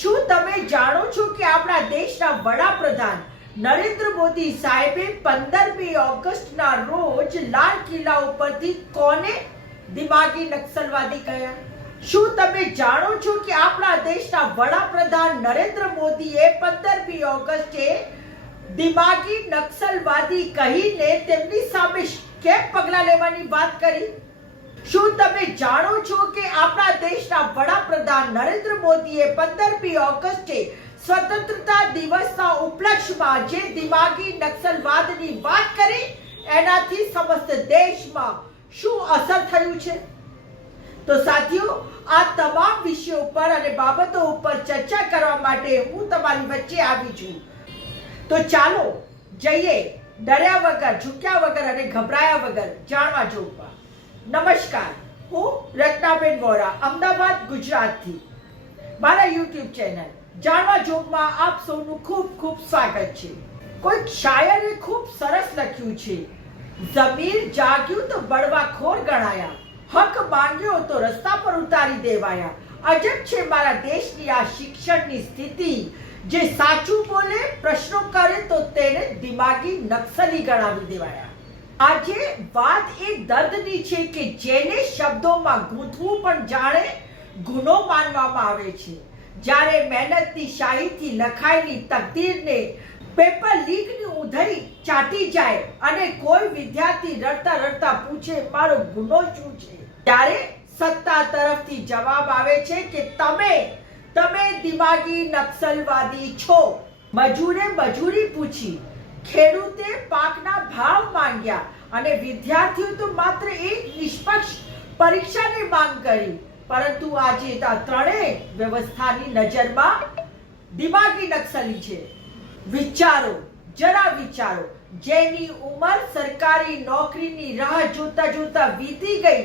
શું તમે જાણો છો કે આપણા દેશના વડાપ્રધાન નરેન્દ્ર મોદી સાહેબે 15મી ઓગસ્ટના રોજ લાલ કિલ્લા ઉપરથી કોને દિમાગી નક્સલવાદી કહ્યા? શું તમે જાણો છો કે આપણા દેશના વડાપ્રધાન નરેન્દ્ર મોદીએ 15મી ઓગસ્ટે દિમાગી નક્સલવાદી કહીને તેમની સામે કેમ પગલાં લેવાની વાત કરી? શું તમે જાણો છો કે આપણા દેશના વડાપ્રધાન નરેન્દ્ર મોદીએ 15મી ઓગસ્ટે સ્વતંત્રતા દિવસના ઉપલક્ષ્યમાં જે દિમાગી નક્સલવાદની વાત કરી એનાથી સમસ્ત દેશમાં શું અસર થયું છે? તો સાથીઓ, આ તમામ વિષયો ઉપર અને બાબતો ઉપર ચર્ચા કરવા માટે હું તમારી વચ્ચે આવી છું. તો ચાલો જઈએ ડર્યા વગર, ઝૂક્યા વગર અને ગભરાયા વગર જાણવા જોગવા. નમસ્કાર, હું રત્નાબેન વોરા, અમદાવાદ, ગુજરાતથી. મારા યુટ્યુબ ચેનલ જાણવા જોગમાં આપ સૌનું ખૂબ ખૂબ સ્વાગત છે. કોઈક શાયરે ખૂબ સરસ લખ્યું છે, ઝમીર જાગ્યું તો બળવાખોર ગણાયા, હક માંગ્યો તો રસ્તા પર ઉતારી દેવાયા. અજબ છે મારા દેશની આ શિક્ષણની સ્થિતિ, જે સાચું બોલે, પ્રશ્નો કરે તો તેને દિમાગી નક્સલી ગણાવી દેવાયા. આજે વાત એ દર્દની છે કે જેને શબ્દોમાં ગૂંથવું પણ જાણે ગુનો માનવામાં આવે છે. જ્યારે મહેનતની શાહીથી લખાયેલી તકદીરને પેપર લીકની ઊંધઈ ચાટી જાય અને કોઈ વિદ્યાર્થી રડતા રડતા પૂછે મારો ગુનો શું છે, ત્યારે સત્તા તરફથી જવાબ આવે છે કે તમે દિમાગી નક્સલવાદી છો. મજૂરે મજૂરી પૂછી, ખેડૂતે પાકના ભાવ માંગ્યા અને વિદ્યાર્થીઓ તો માત્ર એક નિષ્પક્ષ પરીક્ષાની માંગ કરી. પરંતુ આજે આ ત્રણેય વ્યવસ્થાની નજરમાં દિમાગી નક્સલી છે. વિચારો, જરા વિચારો, જેની ઉંમર સરકારી નોકરીની રાહ જોતા જોતા વીતી ગઈ,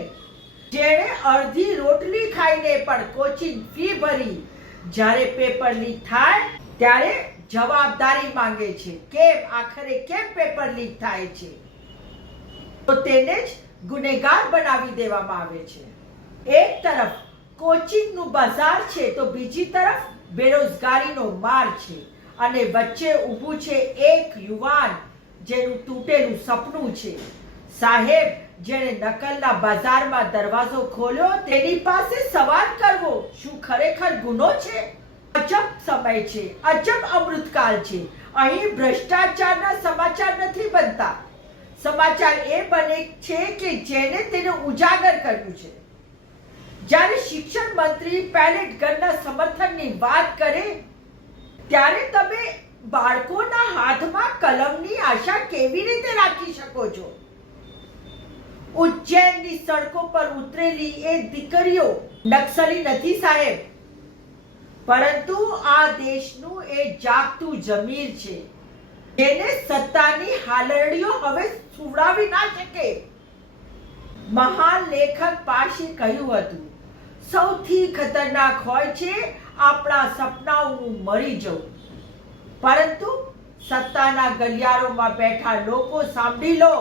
જેણે અડધી રોટલી ખાઈને પણ કોચિંગ ફી ભરી, જ્યારે પેપર લીક થાય ત્યારે જવાબદારી માંગે છે. આખરે કેમ પેપર લીક થાય છે? તો તેને જ ગુનેગાર બનાવી દેવામાં આવે છે. એક તરફ કોચિંગનું બજાર છે તો બીજી તરફ બેરોજગારીનો માર છે, અને વચ્ચે ઊભું છે એક યુવાન જેનું તૂટેલું સપનું છે. સાહેબ, જેણે નકલના બજારમાં દરવાજો ખોલ્યો તેની પાસે સવાલ કરવો શું ખરેખર ગુનો છે? અજબ સમય છે, અજબ અમૃતકાળ છે. અહીં ભ્રષ્ટાચારના સમાચાર નથી બનતા, સમાચાર એ બને છે કે જેને તેને ઉજાગર કર્યું છે. જ્યારે શિક્ષણ મંત્રી પેલેટ ગનના સમર્થનની વાત કરે ત્યારે તમે બાળકોના હાથમાં કલમની આશા કેવી રીતે રાખી શકો છો? ઉજ્જૈનની સડકો પર ઉતરેલી એ દીકરીઓ નક્સલી નથી સાહેબ, પરંતુ આ દેશનું એ જાગતું જમીર છે, જેને સત્તાની હાલરડીઓ હવે સુવડાવી ના શકે. મહાન લેખક પાસે કહ્યું હતું, સૌથી ખતરનાક હોય છે આપણા સપનાઓનું મરી જવું. પરંતુ સત્તાના ગલિયારોમાં બેઠા લોકો, સાંભળી લો,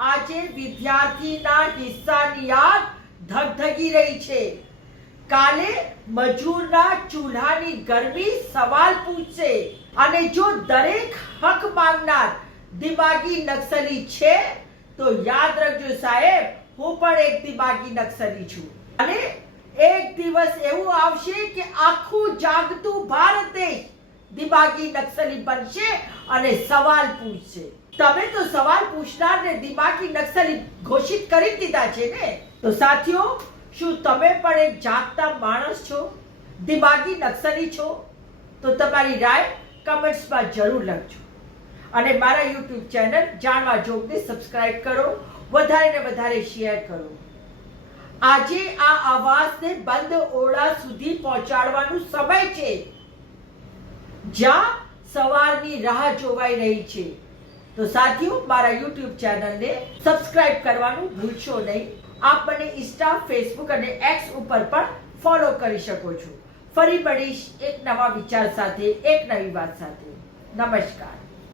આજે વિદ્યાર્થીના હિસ્સાની આગ ધગધગી રહી છે. કાલે મજૂરના ચૂલ્હાની ગરમી સવાલ પૂછશે. અને જો દરેક હક માંગનાર દિમાગી નક્સલી છે તો યાદ રાખજો સાહેબ, હું પણ એક દિમાગી નક્સલી છું. અને એક દિવસ એવું આવશે કે આખું જાગતું ભારત દેશ દિમાગી નક્સલી બનશે અને સવાલ પૂછશે. તમે તો સવાલ પૂછનારને દિમાગી નક્સલી ઘોષિત કરી દીધા છે ને? તો સાથીઓ, શું તમે પણ એક જાગતા માણસ છો, દિમાગી નક્સલી છો? તો તમારી રાય કમેન્ટ્સમાં જરૂર લખજો. અને મારા યુટ્યુબ ચેનલ જાણવા જોગને સબસ્ક્રાઇબ કરો, વધારે ને વધારે શેર કરો. આજે આ અવાજને બંધ ઓરડા સુધી પહોંચાડવાનું સમય છે, જ્યાં સવારની રાહ જોવાઈ રહી છે. તો સાથીઓ, મારા યુટ્યુબ ચેનલને સબસ્ક્રાઇબ કરવાનું ભૂલશો નહીં. આપ મને ઇન્સ્ટા, ફેસબુક અને એક્સ ઉપર પણ ફોલો કરી શકો છો. ફરી મળીશ એક નવા વિચાર સાથે, એક નવી વાત સાથે. નમસ્કાર.